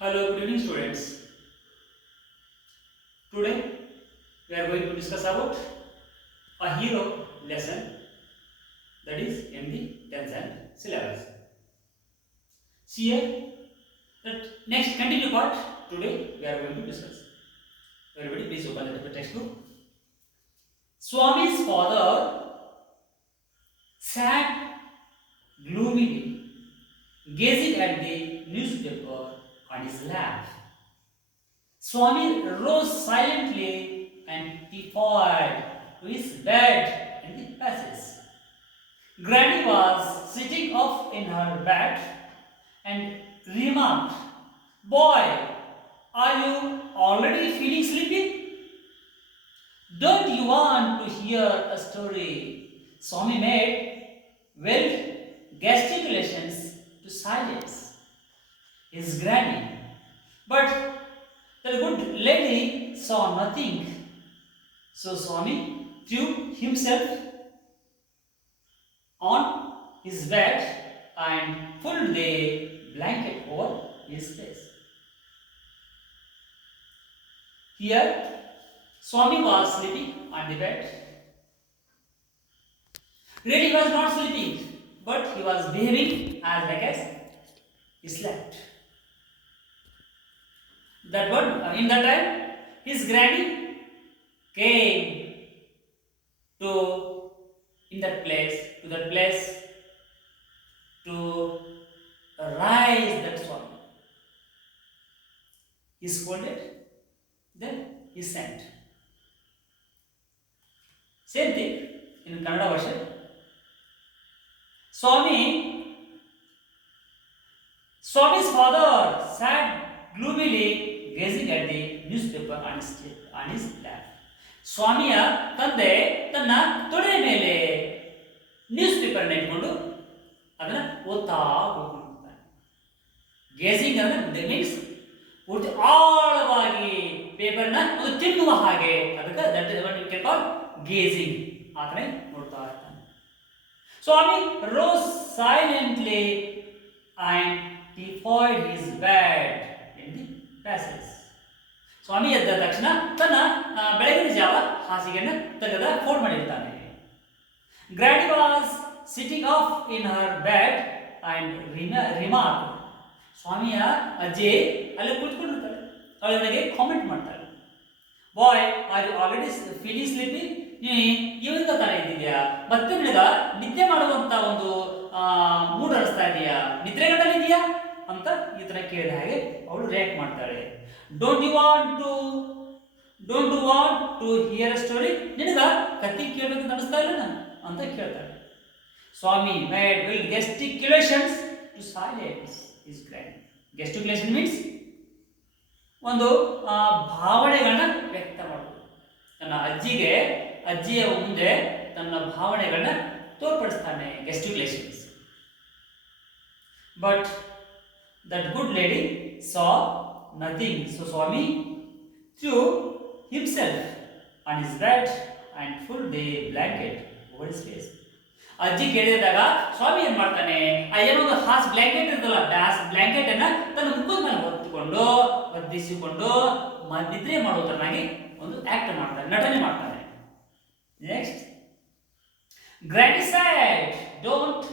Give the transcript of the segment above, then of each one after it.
Hello, good evening, students. Today we are going to discuss about a hero lesson, that is in the 10th and syllabus. See here that next continue part today we are going to discuss. Everybody, please open the textbook. Swami's father sat gloomily, gazing at the newspaper on his lap. Swami rose silently and tiptoed to his bed in the passage. Granny was sitting up in her bed and remarked, "Boy, are you already feeling sleepy? Don't you want to hear a story?" Swami made wild gesticulations to silence his granny. But the good lady saw nothing. So Swami threw himself on his bed and pulled the blanket over his face. Here, Swami was sleeping on the bed. Really, he was not sleeping, but he was behaving as like as he slept. That one, in that time, his granny came to that place to rise that Swami. He scolded, then he sent. Same thing in Kannada version. Swami's father sat gloomily gazing at the newspaper on his lap. ಸ್ವಾಮಿಯ ತಂದೆ ತನ್ನ ತೊಡೆ ಮೇಲೆ news ಪೇಪರ್ನ ಇಟ್ಕೊಂಡು ಅದನ್ನ ಓದ್ತಾ ಕೂತ್ಕೊಂಡಿರ್ತಾನೆ. Gazing ಅಂದ್ರೆ ಮೀನ್ಸ್ ಪೂರ್ತಿ ಆಳವಾಗಿ ಪೇಪರ್ನ ಒಂದು ತಿನ್ನುವ ಹಾಗೆ, ಅದಕ್ಕೆ that is what you can call gazing. ಆ ಥರ ನೋಡ್ತಾ ಇರ್ತಾನೆ. Swami rose silently and typhoid his bed in the passage. Swami ಎದ್ದ ತಕ್ಷಣ ತನ್ನ ಬೆಳಗಿನ ಜಾವ ಹಾಸಿಗೆಯನ್ನು ತೆಗೆದ ಫೋಲ್ಡ್ ಮಾಡಿರ್ತಾನೆ. Granny was sitting up in her bed and remark. ಸ್ವಾಮಿಯ ಅಜ್ಜಿ ಅಲ್ಲಿ ಕುಳಿತುಕೊಂಡಿರ್ತಾಳೆ. ಅವಳು ನನಗೆ ಕಾಮೆಂಟ್ ಮಾಡ್ತಾಳೆ, boy are you already feeling sleepy? ನೀನು ಇವಾಗ ತಾನೇ ಇದ್ದೀಯಾ, ಮತ್ತೆ ನಿನಗ ನಿದ್ದೆ ಮಾಡುವಂತ ಒಂದು ಮೂಡ್ ಅನಿಸ್ತಾ ಇದೆಯಾ, ನಿದ್ರೆಗಡಲಿದೆಯಾ ಅಂತ ಈ ತರ ಕೇಳಿದ ಹಾಗೆ ಅವಳು ರಿಯಾಕ್ಟ್ ಮಾಡ್ತಾಳೆ. Don't you want to hear a story? ನಿನಗ ಕಥೆ ಕೇಳಬೇಕಂತ ಅನಿಸ್ತಾ ಇಲ್ಲ ಅಂತ ಕೇಳ್ತಾಳೆ. Swami made wild gesticulations to silence his grand. Gesticulation means ಒಂದು ಭಾವನೆಗಳನ್ನ ವ್ಯಕ್ತ ಮಾಡೋದು. ತನ್ನ ಅಜ್ಜಿಯ ಮುಂದೆ ತನ್ನ ಭಾವನೆಗಳನ್ನ ತೋರ್ಪಡಿಸ್ತಾನೆ, gesticulations. But that good lady saw nothing. So Swami threw himself on his bed and pulled the blanket over his face. ಅಜ್ಜಿ ಕೇಳಿದಾಗ ಸ್ವಾಮಿ ಏನ್ ಮಾಡ್ತಾನೆ, ಏನೋ ಒಂದು ಹಾಸ್ ಬ್ಲಾಂಕೆಟ್ ಇರ್ತಲ್ಲ, ಬ್ಲಾಂಕೆಟ್ ಅನ್ನ ತನ್ನ ಮುಖದ ಮೇಲೆ ಒದ್ದಿಸಿಕೊಂಡು ನಿದ್ರೆ ಮಾಡೋದ್ರನ್ನಾಗಿ ಒಂದು ಆಕ್ಟ್ ಮಾಡ್ತಾನೆ, ನಟನೆ ಮಾಡ್ತಾನೆ. Next, Granny said, "Don't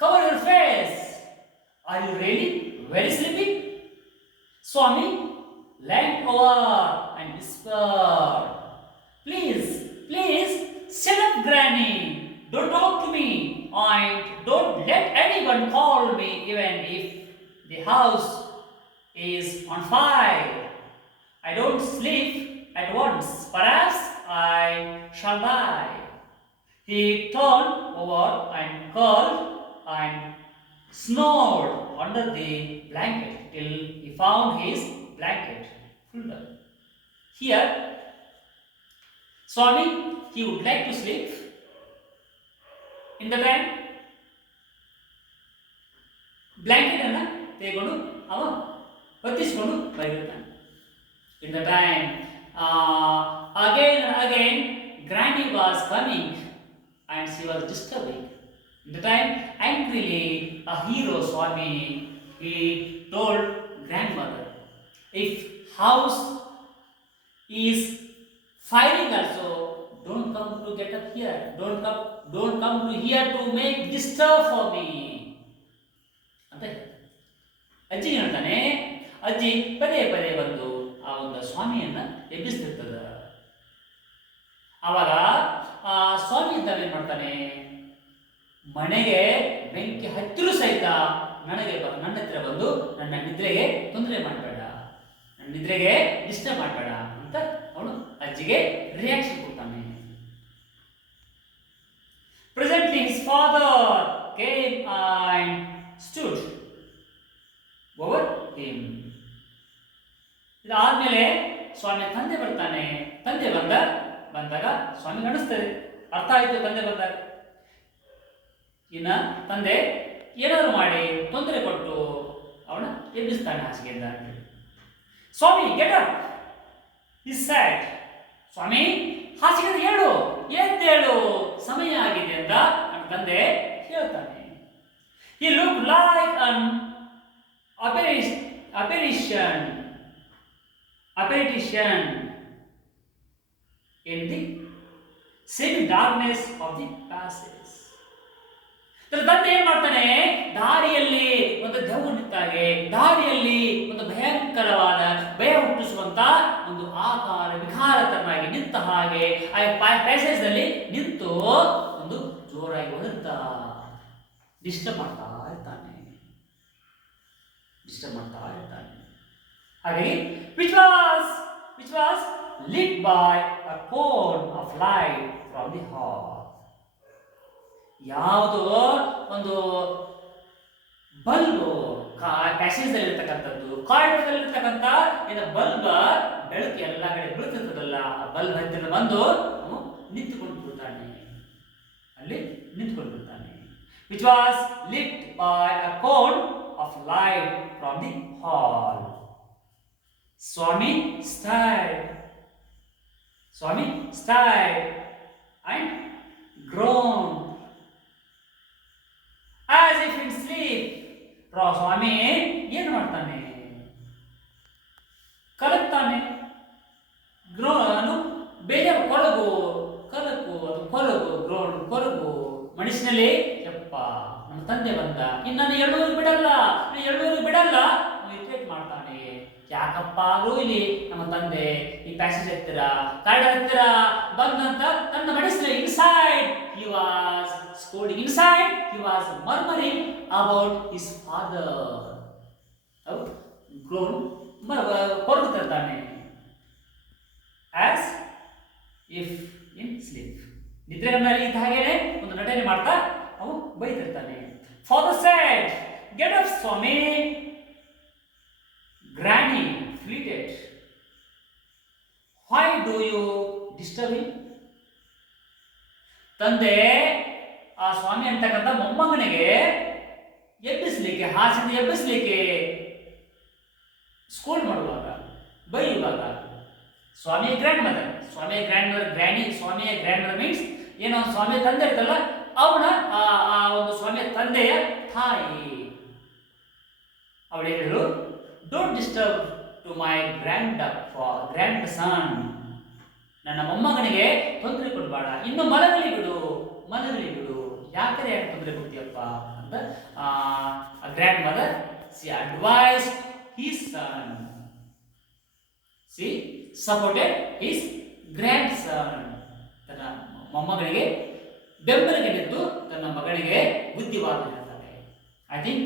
cover your face. Are you really very sleepy?" Swami leaned over and whispered, "Please, shut up, Granny. Don't talk to me, and don't let anyone call me even if the house is on fire. I don't sleep at once. Perhaps I shall die." He turned over and curled and snored under the blanket till he found his blanket full up. Here, Swami, he would like to sleep. In the time, blanket ಅನ್ನ ತೆಗೆದುಕೊಂಡು ಅವ ಹೊತ್ತಿಸಿಕೊಂಡು ಬರೆಯುತ್ತಾನೆ. In the time, again and again, Granny was coming and she was disturbing. In the time, angrily, a hero Swami, he told grandmother, If house is firing also, don't come to get up here. Don't come to here to make disturb for me. ಅಂತ ಅಜ್ಜಿ ಹೇಳ್ತಾನೆ. ಅಜ್ಜಿ ಪದೇ ಪದೇ ಬಂದು ಆ ಒಂದು ಸ್ವಾಮಿಯನ್ನ ಎಬ್ಬಿಸ್ತಿರ್ತದ. ಆವಾಗ ಆ ಸ್ವಾಮಿ ಇದ್ದಾನೆ ಏನ್ ಮಾಡ್ತಾನೆ, ಮನೆಗೆ ಬೆಂಕಿ ಹತ್ತಿರೂ ಸಹಿತ ನನ್ನ ಹತ್ರ ಬಂದು ನನ್ನ ನಿದ್ರೆಗೆ ತೊಂದರೆ ಮಾಡಬೇಡ, ನನ್ನ ನಿದ್ರೆಗೆ ಡಿಸ್ಟರ್ಬ್ ಮಾಡಬೇಡ ಅಂತ ಅವನು ಅಜ್ಜಿಗೆ ರಿಯಾಕ್ಷನ್ ಕೊಡ್ತಾನೆ. Presently his father came and stood over him. ಇದಾದ್ಮೇಲೆ ಸ್ವಾಮಿ ತಂದೆ ಬರ್ತಾನೆ. ತಂದೆ ಬಂದಾಗ ಸ್ವಾಮಿಗೆ ಅನಿಸ್ತದೆ, ಅರ್ಥ ಆಯ್ತು ತಂದೆ ಬಂದಾಗ. ಇನ್ನ ತಂದೆ ಏನಾದ್ರು ಮಾಡಿ ತೊಂದರೆ ಕೊಟ್ಟು ಅವನ ಎಬ್ಬಿಸ್ತಾನೆ ಹಾಸಿಗೆಯಿಂದ. ಸ್ವಾಮಿ ಗೆಟ್ ಅಪ್, he said. ಸ್ವಾಮಿ ಹಾಸಿಗೆಯಿಂದ ಹೇಳು, ಎದ್ದೇಳು, ಸಮಯ ಆಗಿದೆ ಅಂತ ನನ್ನ ತಂದೆ ಹೇಳ್ತಾನೆ. He looked like an apparition in the semi-darkness of the passage. ತಂದೆ ಏನ್ ಮಾಡ್ತಾನೆ, ದಾರಿಯಲ್ಲಿ ಒಂದು ದೆವ್ವ ನಿಂತಾಗೆ, ದಾರಿಯಲ್ಲಿ ಒಂದು ಭಯಂಕರವಾದ ಭಯ ಹುಟ್ಟಿಸುವಂತ ಒಂದು ಆಕಾರ ವಿಕಾರತನಾಗಿ ನಿಂತ ಹಾಗೆ ಆ ಪ್ಯಾಸೇಜ್ ನಲ್ಲಿ ನಿಂತು ಒಂದು ಜೋರಾಗಿ ಹೊರಡ್ತಾ ಡಿಸ್ಟರ್ಬ್ ಮಾಡ್ತಾ ಇರ್ತಾನೆ. ಹಾಗಾಗಿ which was lit by a cone of light from the hall. ಯಾವುದೋ ಒಂದು ಬಲ್ಬ್ ಪ್ಯಾಸೇಜ್ ಅಲ್ಲಿ ಇರ್ತಕ್ಕಂಥದ್ದು, ಕಾರಿಡಾರ್ ಅಲ್ಲಿ ಇರ್ತಕ್ಕಂಥ ಬಲ್ಬ್ ಬೆಳಕು ಎಲ್ಲ ಕಡೆ ಬೀಳ್ತಿರ್ತದಲ್ಲ, ಆ ಬಲ್ಬ್ ಹತ್ತಿರ ಬಂದು ನಿಂತುಕೊಂಡು ಬಿಡ್ತಾನೆ, ಅಲ್ಲಿ ನಿಂತ್ಕೊಂಡು ಬಿಡ್ತಾನೆ. which was lit by a cone of light from the hall. Swami stared and groaned as if in sleep. ಸ್ವಾಮಿ ಏನು ಮಾಡ್ತಾನೆ, ಕಲಕ್ತಾನೆ, ಬೇಜಾರು, ಕೊರಗು, ಕೊರಗು ಮನುಷ್ಯನಲ್ಲಿ. ಯಪ್ಪ, ನಮ್ಮ ತಂದೆ ಬಂದ, ಇನ್ನು ನಾನು ಎಳ್ಳುವರಿಗೆ ಬಿಡಲ್ಲ, ಇರಿಟೇಟ್ ಮಾಡ್ತಾನೆ. ಯಾಕಪ್ಪ ಆದ್ರೂ ಇಲ್ಲಿ ನಮ್ಮ ತಂದೆ ಈ ಪ್ಯಾಸೇಜ್ ಹತ್ತಿರ ಕಾರಿಡಾರ್ ಹತ್ತಿರ ಬಂದಂತ ತನ್ನ ಮನಸ್ಸಿನಲ್ಲಿ inside he was scolding, inside he was murmuring about his father. ಕೊರಗುತ್ತಿರ್ತಾನೆ as if in sleep. ನಿದ್ರೆಯಲ್ಲಿ ಇದ್ದ ಹಾಗೇನೆ ಒಂದು ನಟನೆ ಮಾಡ್ತಾ ಅವನು ಬೈತಿರ್ತಾನೆ. Father said, get up Swami. Granny fleeted. Why do you disturb him? ತಂದೆ ಆ ಸ್ವಾಮಿ ಅಂತಕ್ಕಂಥ ಮೊಮ್ಮಗನಿಗೆ ಎಬ್ಬಿಸ್ಲಿಕ್ಕೆ, ಹಾಸಿಗೆ ಎಬ್ಬಿಸ್ಲಿಕ್ಕೆ ಸ್ಕೂಲ್ ಮಾಡುವಾಗ, ಬೈಯುವಾಗ ಸ್ವಾಮಿಯ ಗ್ರ್ಯಾಂಡ್ ಮದರ್ ಮೀನ್ಸ್ ಏನೋ ಸ್ವಾಮಿಯ ತಂದೆ ಇರ್ತಲ್ಲ, ಅವನ ಆ ಒಂದು ಸ್ವಾಮಿಯ ತಂದೆಯ ತಾಯಿ. ಅವಳು ಹೇಳಿದ್ರು, don't disturb to my grand son. ನನ್ನ ಮೊಮ್ಮಗನಿಗೆ ತೊಂದರೆ ಕೊಡಬೇಡ, ಇನ್ನು ಮಲಗಲಿ ಬಿಡು. ಯಾಕೆ ತೊಂದರೆ ಕೊಡ್ತೀಯಪ್ಪ ಅಂತ grand mother she advised his son. She supported his grandson. ತನ್ನ ಮೊಮ್ಮಗನಿಗೆ ಬೆಂಬಲಿಗೆ ನಿಂತು ತನ್ನ ಮಗನಿಗೆ ಬುದ್ಧಿವಾದ ಹೇಳ್ತಾನೆ. I think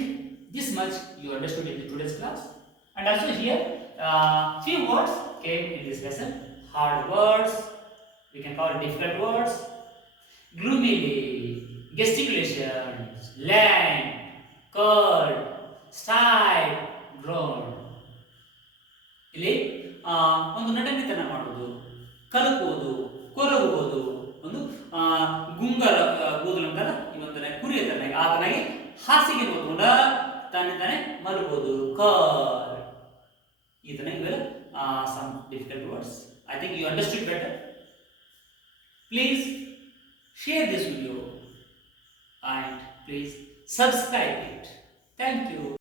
this much you understood in the today's class. And also here few words came in this lesson. Hard words, we can call it difficult words, gloomily, gesticulations, land, curd, style, grown. ಇಲ್ಲಿ ಒಂದು ನಟನೆತನ ಮಾಡುವುದು, ಕಲಕುವುದು, ಕೊರಗುವುದು, ಒಂದು ಗುಂಗರ ಕೂದಲು ಅಂತಲ್ಲ, ಇವತ್ತನೇ ಕುರಿಯ ತರನಾಗಿ ಆತನಾಗಿ ಹಾಸಿಗೆ ಕೂತ್ಕೊಂಡ ತಾನೇ ಮಲಗುವುದು, ಕರ್. ಈ ತರ ಇವೆಲ್ಲ some difficult words. I think you understood better. Please share this video and please subscribe it. Thank you.